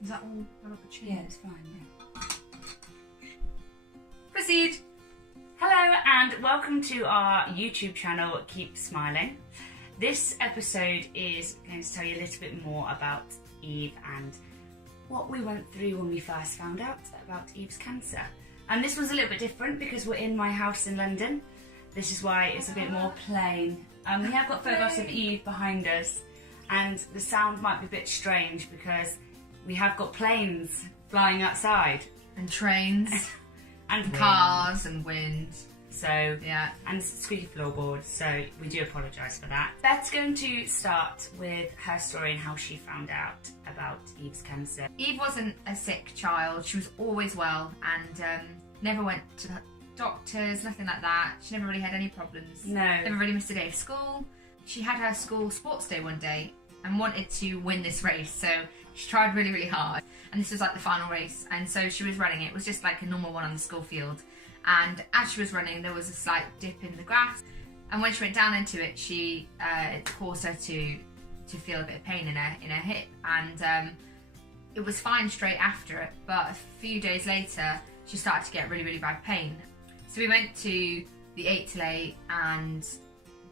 Is that all the opportunity? Yeah, it's fine, yeah. Proceed. Hello and welcome to our YouTube channel, Keep Smiling. This episode is going to tell you a little bit more about Eve and what we went through when we first found out about Eve's cancer. And this was a little bit different because we're in my house in London. This is why it's a bit more plain. We have got photographs of Eve behind us, and the sound might be a bit strange because we have got planes flying outside. And trains. And cars and wind. So, yeah. And squeaky floorboards, so we do apologise for that. Beth's going to start with her story and how she found out about Eve's cancer. Eve wasn't a sick child. She was always well and never went to doctors, nothing like that. She never really had any problems. No. Never really missed a day of school. She had her school sports day one day and wanted to win this race, so she tried really, really hard. And this was like the final race, and so she was running. It was just like a normal one on the school field. And as she was running, there was a slight dip in the grass. And when she went down into it, it caused her to feel a bit of pain in her hip. And it was fine straight after it, but a few days later, she started to get really, really bad pain. So we went to the 8 till 8 and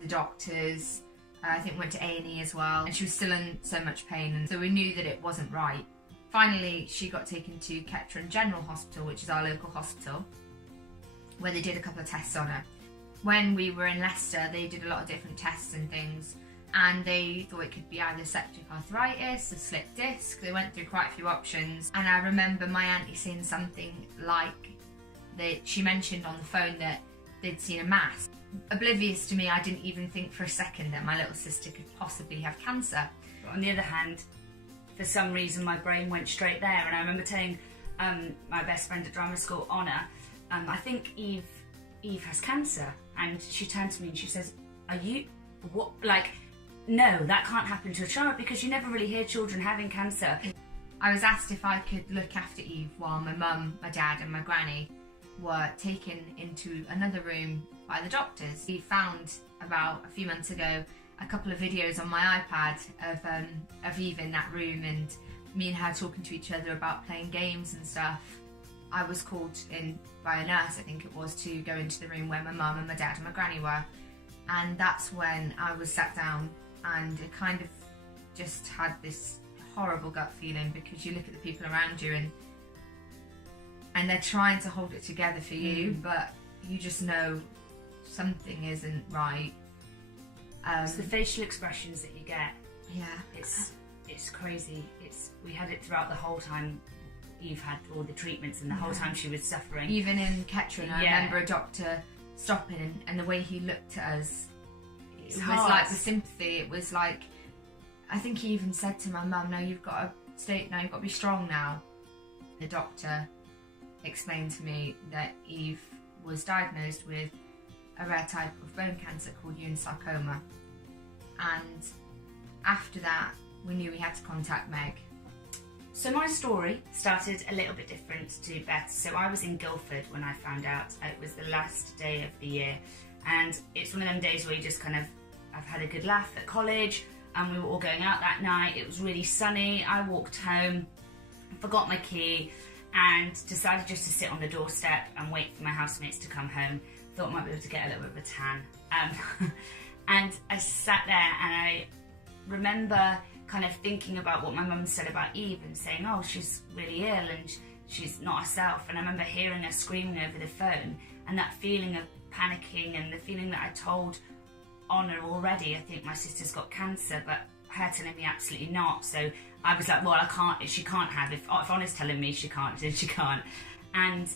the doctors. I think we went to A&E as well, and she was still in so much pain, and so we knew that it wasn't right. Finally, she got taken to Kettering General Hospital, which is our local hospital, where they did a couple of tests on her. When we were in Leicester, they did a lot of different tests and things, and they thought it could be either septic arthritis, a slipped disc. They went through quite a few options, and I remember my auntie saying something like that she mentioned on the phone that they'd seen a mass. Oblivious to me, I didn't even think for a second that my little sister could possibly have cancer. But on the other hand, for some reason my brain went straight there, and I remember telling my best friend at drama school, Honor, I think Eve has cancer, and she turned to me and she says, "Are you what? Like, no, that can't happen to a child because you never really hear children having cancer." I was asked if I could look after Eve while my mum, my dad, and my granny were taken into another room by the doctors. We found about a few months ago a couple of videos on my iPad of Eve in that room, and me and her talking to each other about playing games and stuff. I was called in by a nurse, I think it was, to go into the room where my mum and my dad and my granny were, and that's when I was sat down, and it kind of just had this horrible gut feeling because you look at the people around you and they're trying to hold it together for you, but you just know something isn't right. It's the facial expressions that you get. Yeah. It's crazy. We had it throughout the whole time Eve had all the treatments and the whole time she was suffering. Even in Kettering, I remember a doctor stopping and the way he looked at us, it was like the sympathy. It was like, I think he even said to my mum, "No, you've got to be strong now." The doctor explained to me that Eve was diagnosed with a rare type of bone cancer called Lyons sarcoma, and after that we knew we had to contact Meg. So my story started a little bit different to Beth. So I was in Guildford when I found out. It was the last day of the year, and it's one of them days where you just I've had a good laugh at college, and we were all going out that night. It was really sunny. I walked home, forgot my key, and decided just to sit on the doorstep and wait for my housemates to come home. Thought I might be able to get a little bit of a tan. And I sat there and I remember kind of thinking about what my mum said about Eve and saying, "Oh, she's really ill and she's not herself." And I remember hearing her screaming over the phone, and that feeling of panicking and the feeling that I told Honor already, I think my sister's got cancer, but her telling me absolutely not. So I was like, well, she can't have, if Honor's telling me she can't, then she can't. And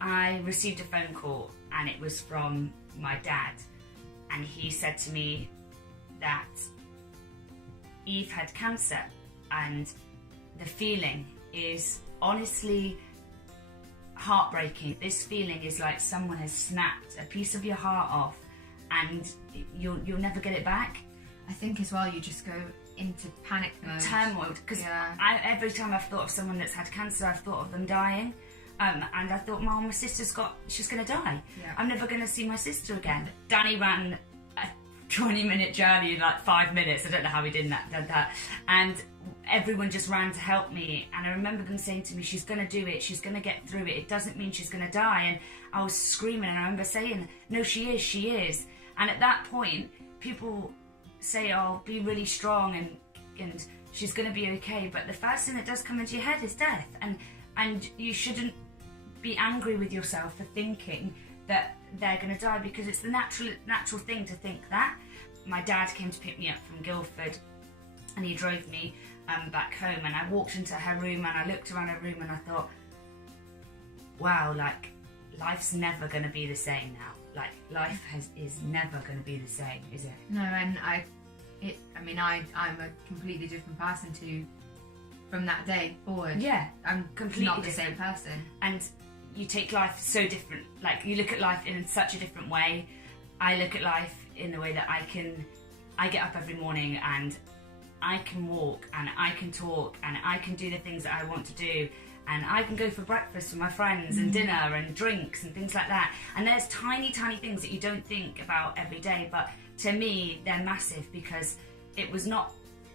I received a phone call, and it was from my dad, and he said to me that Eve had cancer, and the feeling is honestly heartbreaking. This feeling is like someone has snapped a piece of your heart off, and you'll never get it back. I think as well you just go into panic mode. Turmoil, because every time I've thought of someone that's had cancer, I've thought of them dying. And I thought, Mom, my sister's she's going to die. Yeah. I'm never going to see my sister again. Danny ran 20-minute journey in like 5 minutes. I don't know how we did that. And everyone just ran to help me. And I remember them saying to me, she's going to do it. She's going to get through it. It doesn't mean she's going to die. And I was screaming, and I remember saying, no, she is, she is. And at that point, people say, oh, be really strong and she's going to be okay. But the first thing that does come into your head is death. And you shouldn't be angry with yourself for thinking that they're going to die, because it's the natural thing to think that. My dad came to pick me up from Guildford, and he drove me back home, and I walked into her room and I looked around her room and I thought, wow, like, life's never going to be the same now. Like, life is never going to be the same, is it? No, and I'm a completely different person from that day forward. Yeah, I'm completely not the different. same person. And you take life so different. Like, you look at life in such a different way. I look at life in the way that I get up every morning and I can walk and I can talk and I can do the things that I want to do, and I can go for breakfast with my friends and dinner and drinks and things like that. And there's tiny things that you don't think about every day, but to me they're massive, because it was not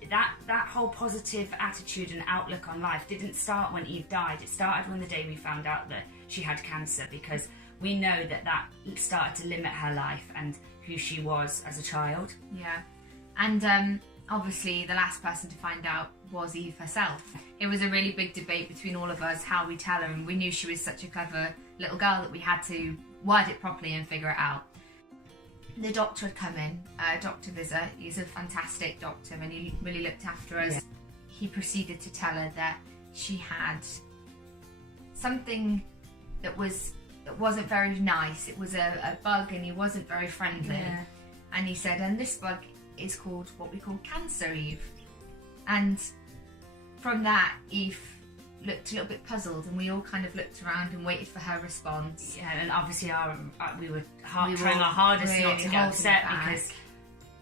that whole positive attitude and outlook on life didn't start when Eve died. It started when the day we found out that she had cancer, because we know that started to limit her life and who she was as a child. Yeah, and obviously the last person to find out was Eve herself. It was a really big debate between all of us how we tell her, and we knew she was such a clever little girl that we had to word it properly and figure it out. The doctor had come in, Dr. Vizza. He's a fantastic doctor and he really looked after us. Yeah. He proceeded to tell her that she had something that wasn't very nice. It was a bug, and he wasn't very friendly. Yeah. And he said, and this bug is called what we call cancer, Eve. And from that, Eve looked a little bit puzzled, and we all kind of looked around and waited for her response. Yeah, and obviously we were trying our hardest really not to get upset, because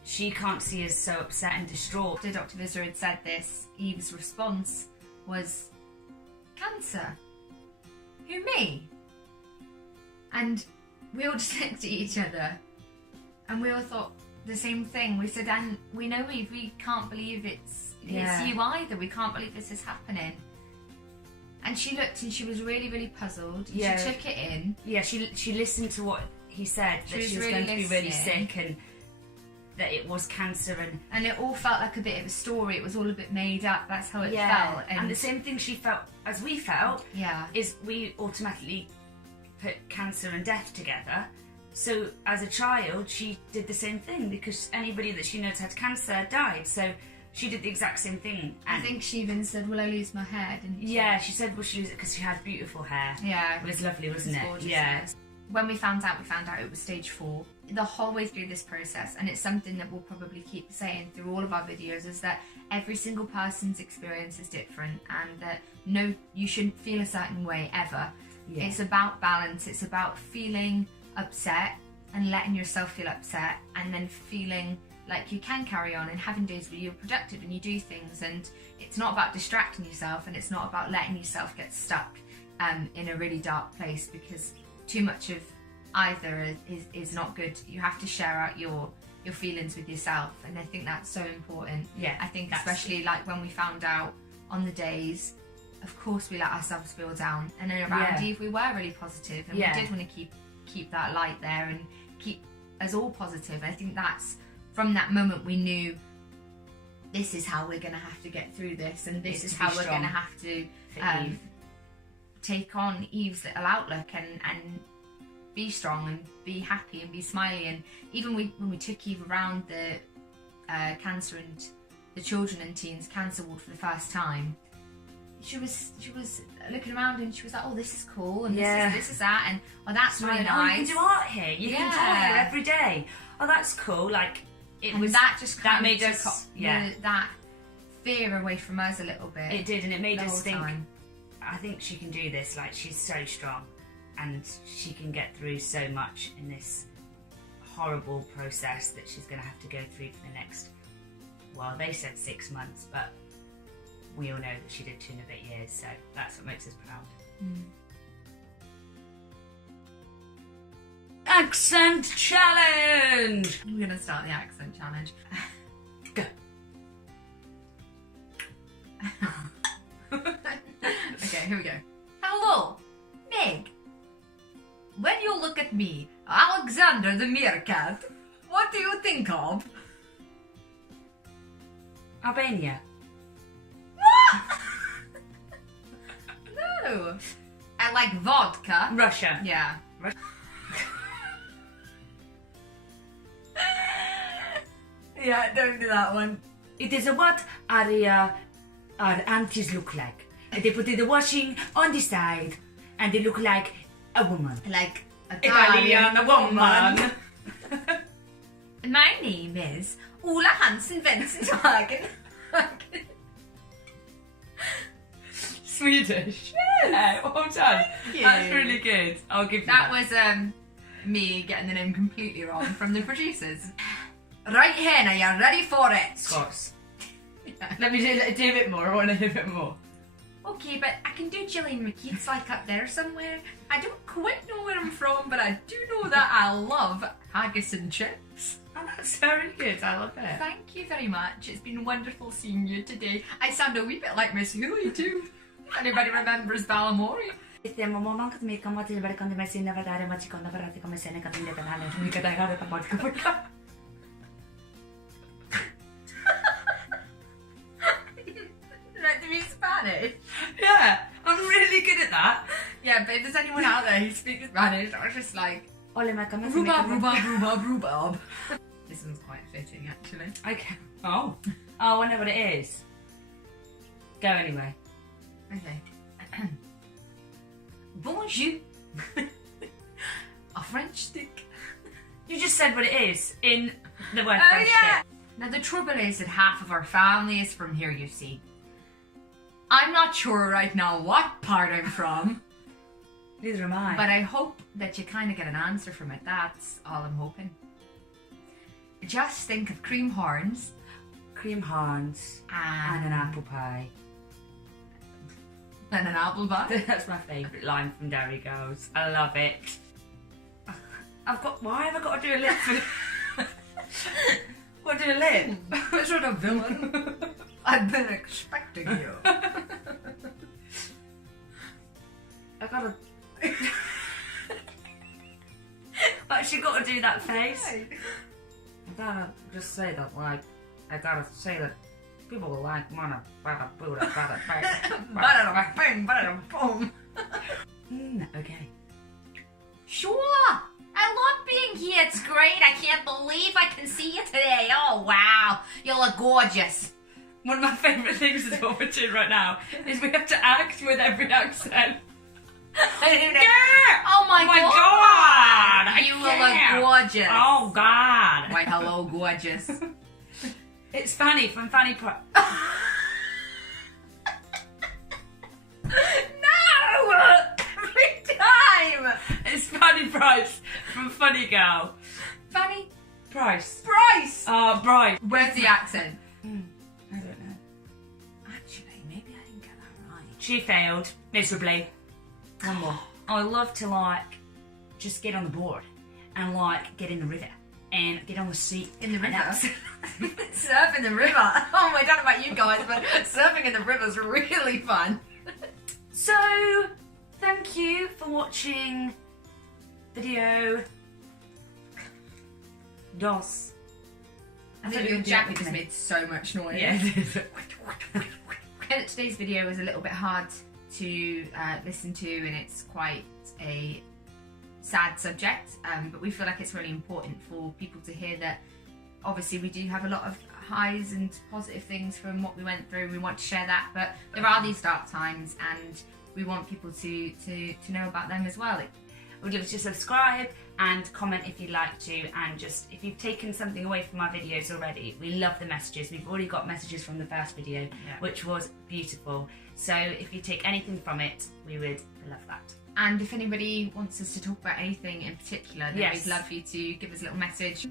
she can't see us so upset and distraught. After Dr. Vizza had said this, Eve's response was, cancer? Who, me? And we all just looked at each other and we all thought the same thing. We said, and we know, Eve, we can't believe it's you either. We can't believe this is happening. And she looked and she was really, really puzzled. Yeah. She took it in. Yeah, she listened to what he said, that she was really going to be really sick and that it was cancer. And it all felt like a bit of a story. It was all a bit made up. That's how it felt. And the same thing she felt as we felt is we automatically put cancer and death together. So as a child, she did the same thing, because anybody that she knows had cancer died. So she did the exact same thing. And I think she even said, will I lose my hair? Didn't she? Yeah, she said, will she lose it? Because she had beautiful hair. Yeah. It was lovely, wasn't it? Gorgeous, yeah. When we found out it was stage 4. The whole way through this process, and it's something that we'll probably keep saying through all of our videos, is that every single person's experience is different, and that you shouldn't feel a certain way ever. Yeah. It's about balance. It's about feeling upset and letting yourself feel upset, and then feeling like you can carry on and having days where you're productive and you do things. And it's not about distracting yourself, and it's not about letting yourself get stuck in a really dark place, because too much of either is not good. You have to share out your feelings with yourself, and I think that's so important. Yeah, I think especially like when we found out on the days, of course we let ourselves feel down, and then around Eve we were really positive, and we did want to keep that light there and keep us all positive. I think that's from that moment we knew this is how we're going to have to get through this, and this is how we're going to have to take on Eve's little outlook and be strong and be happy and be smiley. And even when we took Eve around the cancer and the children and teens cancer ward for the first time, she was looking around and she was like, oh, this is cool, and this is that, and oh, that's really nice. Oh, you can do art here. You can draw here every day. Oh, that's cool. Like that made us that fear away from us a little bit. It did, and it made us think. I think she can do this. Like, she's so strong, and she can get through so much in this horrible process that she's going to have to go through for the next. Well, they said 6 months, but we all know that she did 2 and a bit years, so that's what makes us proud. Accent challenge! I'm gonna start the accent challenge. Go. Okay, here we go. Hello, Meg. When you look at me, Alexander the meerkat, what do you think of? Albania. What? No. I like vodka. Russia. Yeah. Yeah, don't do that one. It is what our aunties look like. And they put the washing on the side and they look like a woman. Like Italian woman. My name is Ola Hansen Vensenhagen. Swedish. Yeah, well done. Thank you. That's really good. I'll give you that. That was me getting the name completely wrong from the producers. Right, Hannah, you're ready for it. Of course. Yeah. Let me do a bit more. I want to hear a bit more. Okay, but I can do Gillian McKeith's like up there somewhere. I don't quite know where I'm from, but I do know that I love haggis and chips. Oh, that's very good. I love it. Thank you very much. It's been wonderful seeing you today. I sound a wee bit like Miss Hooley too. If anybody remembers Balamori. Stiamo momento mi come ti per quando mi si navedare ma ci con lavorate come se ne capite penale mica dai gara da podcast. Like to be Spanish? Yeah, I'm really good at that. Yeah, but if there's anyone out there who speaks Spanish, I was just like Ole me come rhubarb, rhubarb, rhubarb, rhubarb. This one's quite fitting actually. Okay. Oh. Oh, I know what it is. Go anyway. Okay. Bonjour. A French stick. You just said what it is in the word Oh French yeah. stick. Now the trouble is that half of our family is from here, you see. I'm not sure right now what part I'm from, Neither am I. but I hope that you kind of get an answer from it. That's all I'm hoping. Just think of cream horns cream horns and an apple pie. and an apple pie. That's my favourite line from Dairy Girls. I love it. Why have I got to do a lip for What, do a lip? What sort of villain? I've been expecting you. I gotta... I actually got to do that face. I gotta just say that, like, I gotta say that people will like mana bada booda bada bang. Bada-da-bang, bada-da-boom. Okay. Sure. I love being here. It's great. I can't believe I can see you today. Oh, wow. You look gorgeous. One of my favourite things is what we're doing right now is we have to act with every accent. Yeah. Oh my God. You will look gorgeous. Oh God. Why, hello, gorgeous. It's Fanny from Fanny Price. No! Every time! It's Fanny Price from Funny Girl. Fanny Price. Price! Bryce. Where's the accent? I don't know. Actually, maybe I didn't get that right. She failed miserably. One more. I love to like just get on the board and like get in the river and get on the seat In the river? and Surf in the river. Oh, I don't know about you guys, but surfing in the river is really fun. So, thank you for watching video dos. I think you and Jackie just made so much noise. Yeah. Today's video is a little bit hard to listen to, and it's quite a sad subject, but we feel like it's really important for people to hear that obviously we do have a lot of highs and positive things from what we went through. We want to share that, but there are these dark times and we want people to know about them as well. We'd love you to subscribe and comment if you'd like to, and just if you've taken something away from our videos already, we love the messages. We've already got messages from the first video, which was beautiful. So if you take anything from it, we would love that. And if anybody wants us to talk about anything in particular, then Yes. we'd love you to give us a little message.